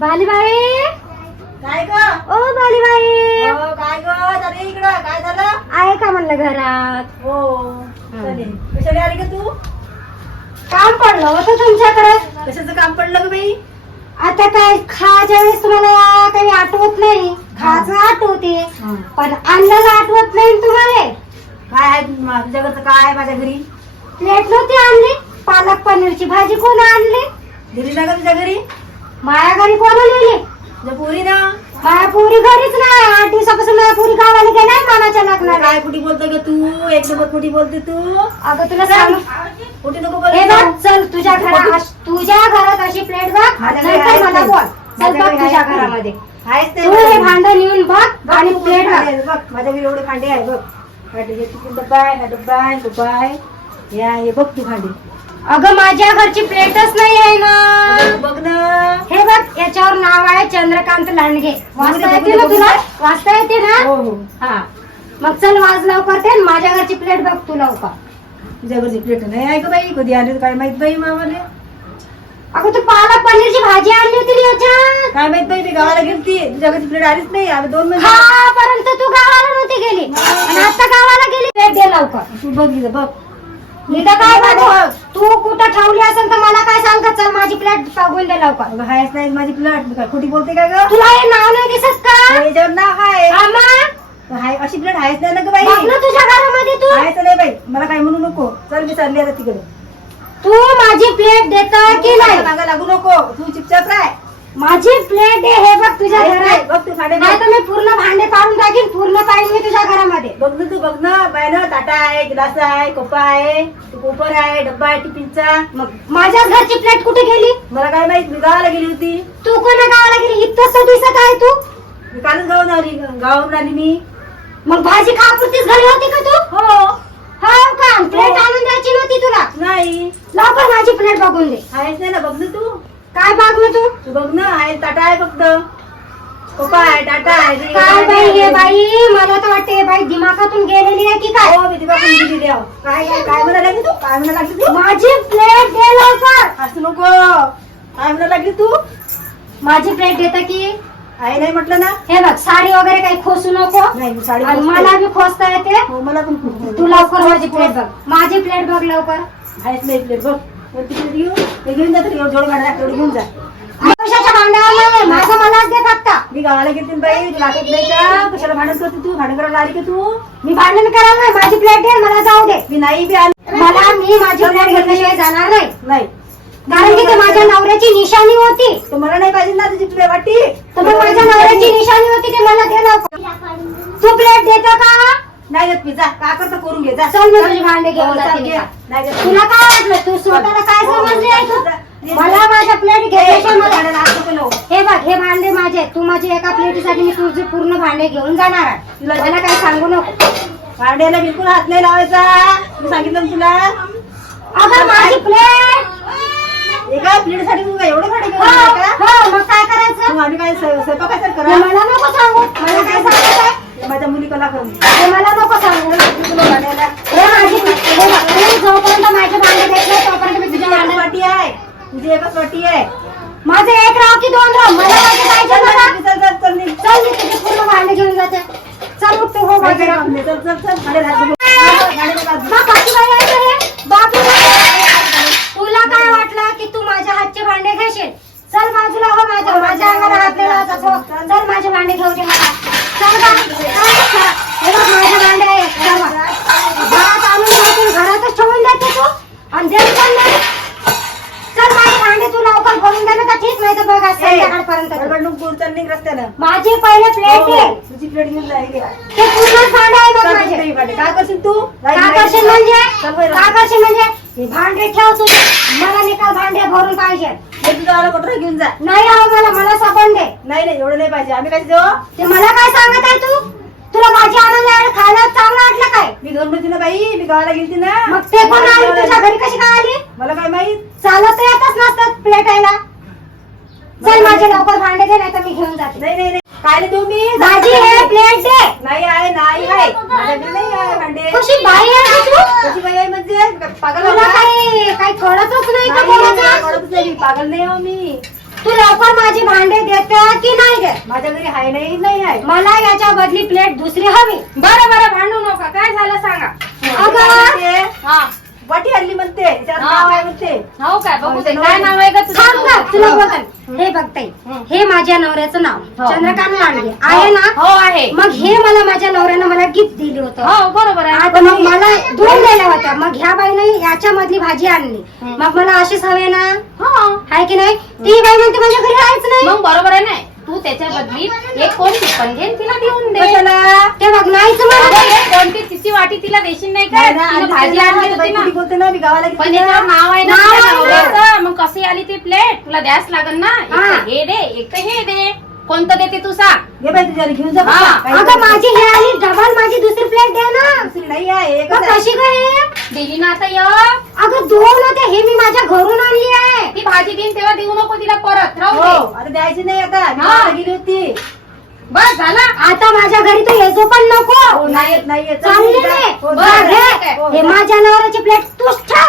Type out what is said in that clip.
बालीबाई? काय ग? ओ बालीबाई. हो, काय ग? अरे इकडं. काय झालं? आहे का म्हणलं घरात? हो चालेल कशाला आली का तू? काम पडलं होतं तुमच्याकडे. कशाचं काम पडलं ग बाई? आता काय खाच्या वेळेस तुम्हाला काही आठवत नाही. खायचं आठवते. पण आणलेलं आठवत नाही तुम्हाला? काय आहे काय आहे माझ्या घरी? प्लेट नव्हती आणली? पालक पनीरची भाजी कोण आणली? दिली ना का तुझ्या घरी? माया घरी कोण नेली तुझ्या पोरी ना? माया पुरी घरीच नाही. आठ दिवसापासून माया पुरी गावाला गेलाय मानाच्या तुला लग्नाला. काय कुठे बोलतोय ग तू? एक नंबर कुठे बोलते तू? अगं तुला सांग. कुठे नको हे बोलू बघ चल तुझ्या घरात तुझ्या घरात अशी प्लेट बघ. माझ्या घरी नंतर आहेच मला नाही. बोल. चल बघ तुझ्या आहेच नाही. घरामध्ये. आहेच तू हे नाही भांड नेऊन बघ आणि प्लेट भांडे बघ. आहे, बघ. एवढे भांडे आहे बघ. भांडे तिथे डब्बा आहे हा डब्बा आहे डब्बा आहे या हे बघ तू भांडे. अगं माझ्या घरची प्लेटच नाही आहे ना. बघ ना. हे बघ याच्यावर नाव आहे चंद्रकांत लांडगे. वाचता बघू येते ना तुला? दे. वाचता येते ना? हो हो. हा. मग चल वाज लवकर ते माझ्या घरची प्लेट बघ तू लवकर. तुझ्या घरची प्लेट नाही आहे का बाई. कधी आली तर काय माहीत बाई मामाले? अगं तू पालक पनीरची भाजी आणली होती ना याच्यात. काय माहीत बाई मी गावाला गेलती. तुझ्या घरची प्लेट आलीच नाही. आम्ही दोन महिने हा परंतु तू गावाला नव्हती गेली. आणि आता गावाला गेली. प्लेट दे लवकर. तू बघ इथं बघ. मी तर काय म्हणतो तू कुठं ठेवली असेल तर मला काय सांग चल माझी प्लेट बघून दे लवकर. अगं हायच नाही माझी प्लेट खोटी बोलते काय ग? तुला हे नाव नाही दिसत का? याच्यावर नाव आहे आम्हा हाय अशी प्लेट आहेच नाही ना ग बाई. बघ ना तुझ्या घरामध्ये तू. आहेच नाही बाई. मला काय म्हणू नको. चल मी चालली आता तिकडे. तू माझी प्लेट देता की नाही? मागा लागू नको. तू चिपचाप राय माझी प्लेट आहे हे बघ तुझ्या नाही. घरात. बघ तू नाही तर मी पूर्ण भांडे पाडून टाकीन पूर्ण पाहिजे मी तुझ्या घरामध्ये. बघ ना तू बघ ना. बाय ना ताटा आहे ग्लास आहे कोपा आहे कोपर आहे डब्बा आहे टिफिनचा. मग माझ्याच घरची प्लेट कुठे गेली? मला काय माहीत मी गावाला गेली होती. तू कोणा गावाला गेली? इतकं दिसत आहे तू. मी कालच गावून आली गावावरून आली मी. मग भाजी खापुरतीच घरी होती का तू? हो. हो का? प्लेट आणून द्यायची नव्हती तुला? नाही. लवकर माझी प्लेट बघून दे. आहेच नाही ना बघ ना तू. काय बघ ना तू? तू बघ ना आहे ताटा आहे फक्त. कोपा आहे टाटा आहे काय बाई हे बाई? मला तर वाटते हे बाई दिमागातून गेलेली आहे की काय? हो मी तुला पण दिली द्याव काय म्हणायला लागली तू? काय म्हणायला लागली तू? माझी प्लेट दे लवकर. असं नको. काय म्हणायला लागली तू? माझी प्लेट देता की? आहे नाही म्हटलं ना. हे बघ साडी वगैरे काही खोसू नको. नाही मी साडी आणि. मला बी खोसता येते. हो मला पण खूप तू लवकर माझी प्लेट बघ. माझी प्लेट बघ लवकर. आहेच नाही प्लेट बघ. घेऊन जा तरी जोड गाडा तेवढं घेऊन जा कशाच्या भांड्यावर नाही माझं मलाच दे फक्त मी गावाला गेलते ना बाई तुला आठवत नाही का कशाला भांडण करते तू भांडण करायला आली का तू मी भांडण करायला नाही माझी प्लेट दे मला जाऊ दे मी नाही बी आली मला मी माझी प्लेट घेतल्याशिवाय जाणार नाही नाही कारण की ते माझ्या नवऱ्याची निशाणी होती तर मला नाही पाहिजे ना तुझी प्लेट वाटी तर मग माझ्या नवऱ्याची निशाणी होती ते मला दे लवकर तू प्लेट देतो का? नाही देत मी जा का करतो? करून घे. जा. चल मी तुझी भांडे हो, घेऊन चाल, जाते. मी. नाही देत. तुला काय वाटलं? तू स्वतःला काय समजली आहे तू? मला माझ्या प्लेट मला मला लावू. हे बघ हे भांडे माझे आहेत. तू माझी एका प्लेटीसाठी मी तुझे पूर्ण भांडे घेऊन जाणार आहे. तुला- मला काही सांगू नको. भांड्याला बिलकुल हात नाही लावायचा. मी सांगितलं ना तुला? अगं माझी प्लेट एका प्लेटसाठी तू काय एवढं भांडे घेऊन हो आली का हो, मग काय करायचं मग आम्ही काय स्वय- स्वयंपाकाचं हे करा मला नको सांगू मला काय सांगत आहे माझ्या मुली कला करून हे मला नको सांगू तुला भांड्याला हे माझी हे बघ, तू जोपर्यंत माझे भांडे देत नाही तोपर्यंत मी तुझी तुझ्या एकच भांडे वाटी आहे तुझी एकच वाटी आहे माझे एक राव की दोन राव मला माझे पाहिजे मला चल चल चल. चल मी तुझे पूर्ण भांडे घेऊन जाते चल उठ तू हो काय माझे काय राव. काम नाही. चल चल चल घाल. निघ रस्त्यानं. माझी पहिले प्लेट आहे. तुझी प्लेट घेऊन जा हे घे. ते पूर्णच भांडे आहे बघ चल, माझे. तुझी भांडे. काय करशील तू? काय करशील म्हणजे? चल बाई, काय करशील म्हणजे? हे भांडे ठेव तुझे मला निकाल भांडे भरून पाहिजे. हे तुझं आलं कटोरा घेऊन जा. नाही हवं मला मला साबण दे. नाही नाही एवढं नाही पाहिजे. आम्ही काय देऊ ते मला काय सांगत आहे तू? तुला भाजी आणून द्यायला खायला चांगलं वाटलं काय? मी घेऊन होती ना बाई मी गावाला गेलती ना. मग ते पण आली तुझ्या घरी कशी काय आली? मला काय माहीत? चालत येतच नसतात प्लेटायला चल माझे लवकर भांडे दे नाही तर मी घेऊन जाते. नाही नाही नाही. काय मी भाजी हे प्लेट दे नाही आहे नाही आहे. माझ्याकडे नाही आहे भांडे. कशी बाई आहे तू कशी बाई आहे म्हणजे? पागल तुला आहे? काही काही कळतच नाही का? कळतच नाही. पागल नाही हो मी. तू लवकर माझे भांडे देत की नाही देत? माझ्या घरी हाय नाही नाही आहे. मला याच्या बदली प्लेट दुसरी हवी. बरं बरं भांडू नका. काय झालं सांगा. अगं. हा. वाटी हल्ली म्हणते. हा. नाव आहे म्हणते? हो काय? बघू दे. हो, काय नाव आहे का थांब का तुला तुझं बघन हे बघताय हे. माझ्या नवऱ्याचं नाव हो. चंद्रकांत लांडगे. आहे ना? हो आहे. मग हे मला माझ्या नवऱ्यानं मला गिफ्ट दिली होतं. हो बरोबर आहे. मग मला दोन दिल्या होत्या. मग ह्या बाईने याच्या मधली भाजी आणली. हं. मग मला अशीच हवे ना? हो. आहे की नाही? ती बाई म्हणते माझ्या घरी राहायचं नाही. मग बरोबर आहे नाही तू त्याच्या बदली एक कोणती पण घे आणि तिला देऊन दे. ते बघ एक कोणती वाटी तिला देशील नाही का तिनं भाजी आणली होती ना बोलते ना मी गावाला पण गेली याच्यावर ना. नाव आहे ना नाव तुझ्या आहे ना. नवऱ्याचं. मग कशी आली ती प्लेट तुला द्यास लागल ना एक हा. तर हे दे एक तर हे दे कोणतं देते तू सांग घे बाई तुझ्या घेऊन जा हा. बघा. काही अगं माझी हे आली डबल माझी दुसरी प्लेट दे ना दुसरी नाही आहे मग एकच आहे. कशी काय दिली ना आता य अगं दोन होते हे मी माझ्या घरून आणली आहे ती भाजी देईन तेव्हा देऊ नको तिला परत राहू हो दे आता द्यायची नाही आता मी हा. गावाला गेली होती बस झाला. आता माझ्या घरी तर यायचो पण नको. हो नाही येत नाही येत. चालले हो. हे हो. माझ्या नवऱ्याची प्लेट तूच ठेव.